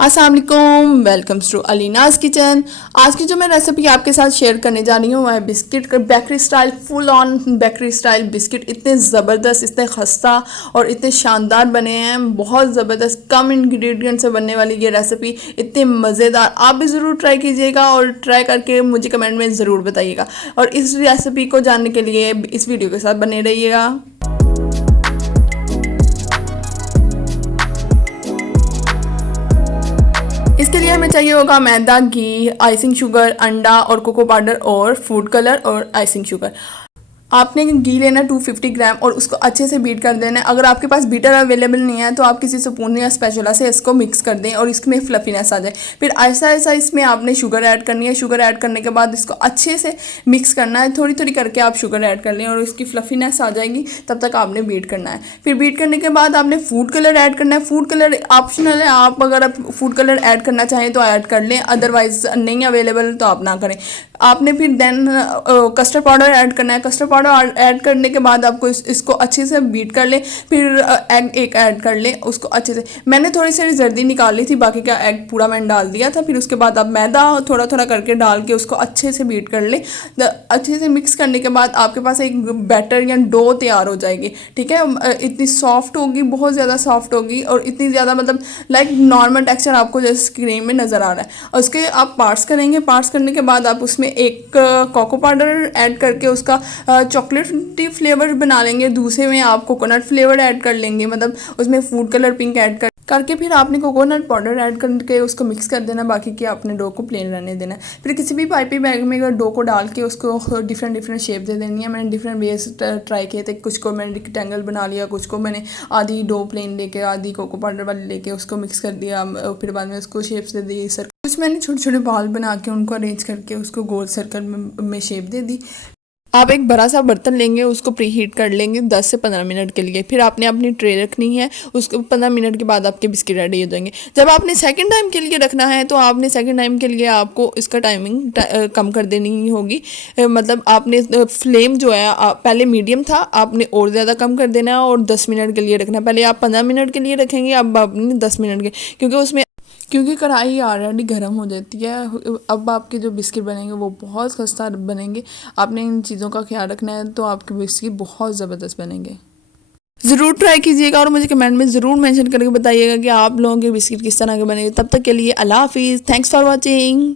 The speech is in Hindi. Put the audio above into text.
अस्सलाम वालेकुम, वेलकम्स टू अलीनाज किचन। आज की जो मैं रेसिपी आपके साथ शेयर करने जा रही हूँ वह है biscuit, bakery style, full on bakery style biscuit. इतने ज़बरदस्त, इतने खस्ता और इतने शानदार बने हैं, बहुत ज़बरदस्त, कम इंग्रेडिएंट से बनने वाली ये रेसिपी इतने मज़ेदार। आप भी ज़रूर ट्राई कीजिएगा और ट्राई करके मुझे कमेंट में ज़रूर बताइएगा। और इस रेसिपी को जानने के लिए इस वीडियो के साथ बने रहिएगा। इसके लिए हमें चाहिए होगा मैदा, घी, आइसिंग शुगर, अंडा और कोको पाउडर और फूड कलर और आइसिंग शुगर। आपने घी लेना 250 ग्राम और उसको अच्छे से बीट कर देना है। अगर आपके पास बीटर अवेलेबल नहीं है तो आप किसी स्पून या स्पैचुला से इसको मिक्स कर दें और इसमें फ्लफीनेस आ जाए। फिर ऐसा ऐसा इसमें आपने शुगर ऐड करनी है। शुगर ऐड करने के बाद इसको अच्छे से मिक्स करना है। थोड़ी थोड़ी करके आप शुगर ऐड कर लें और इसकी फ्लफीनेस आ जाएगी, तब तक आपने बीट करना है। फिर बीट करने के बाद आपने फूड कलर ऐड करना है। फूड कलर ऑप्शनल है, आप अगर आप फूड कलर ऐड करना चाहें तो ऐड कर लें, अदरवाइज नहीं अवेलेबल तो आप ना करें। आपने फिर देन कस्टर्ड पाउडर ऐड करना है। कस्टर्ड पाउडर ऐड करने के बाद आपको इसको अच्छे से बीट कर लें। फिर एग एक ऐड कर लें, उसको अच्छे से। मैंने थोड़ी सी जर्दी निकाल ली थी, बाकी का एग पूरा मैंने डाल दिया था। फिर उसके बाद आप मैदा थोड़ा थोड़ा करके डाल के उसको अच्छे से बीट कर लें। अच्छे से मिक्स करने के बाद आपके पास एक बैटर या डो तैयार हो जाएगी। ठीक है, इतनी सॉफ्ट होगी, बहुत ज़्यादा सॉफ्ट होगी और इतनी ज़्यादा मतलब लाइक नॉर्मल टेक्सचर आपको जैसे स्क्रीन में नज़र आ रहा है। और उसके आप पार्ट्स करेंगे। पार्ट्स करने के बाद आप उसमें एक कोको पाउडर ऐड करके उसका चॉकलेटी फ्लेवर बना लेंगे। दूसरे में आप कोकोनट फ्लेवर ऐड कर लेंगे, मतलब उसमें फूड कलर पिंक ऐड करके फिर आपने कोकोनट पाउडर ऐड करके उसको मिक्स कर देना। बाकी की आपने डो को प्लेन रहने देना है। फिर किसी भी पाइपी बैग में डो को डाल के उसको डिफरेंट डिफरेंट शेप दे देनी है। मैंने डिफरेंट वेज ट्राई किए थे। कुछ को मैंने रेक्टेंगल बना लिया, कुछ को मैंने आधी डो प्लेन लेके आधी कोको पाउडर वाली लेके उसको मिक्स कर दिया। फिर बाद में उसको शेप्स दे दी। कुछ मैंने छोटे छोटे बॉल बना के उनको अरेंज करके उसको गोल सर्कल में शेप दे दी। आप एक बड़ा सा बर्तन लेंगे, उसको प्री हीट कर लेंगे 10 से 15 मिनट के लिए। फिर आपने अपनी ट्रे रखनी है। उसको 15 मिनट के बाद आपके बिस्किट रेडी हो जाएंगे। जब आपने सेकंड टाइम के लिए रखना है तो आपने सेकंड टाइम के लिए आपको इसका टाइमिंग कम कर देनी होगी। मतलब आपने फ्लेम जो है पहले मीडियम था, आपने और ज़्यादा कम कर देना है और 10 मिनट के लिए रखना है। पहले आप 15 मिनट के लिए रखेंगे, अब आपने 10 मिनट के, क्योंकि कढ़ाई ऑलरेडी गर्म हो जाती है। अब आपके जो बिस्किट बनेंगे वो बहुत खस्ता बनेंगे। आपने इन चीज़ों का ख्याल रखना है तो आपके बिस्किट बहुत ज़बरदस्त बनेंगे। ज़रूर ट्राई कीजिएगा और मुझे कमेंट में ज़रूर मेंशन करके बताइएगा कि आप लोगों के बिस्किट किस तरह के बनेंगे। तब तक के लिए अल्लाह हाफिज़। Thanks for watching.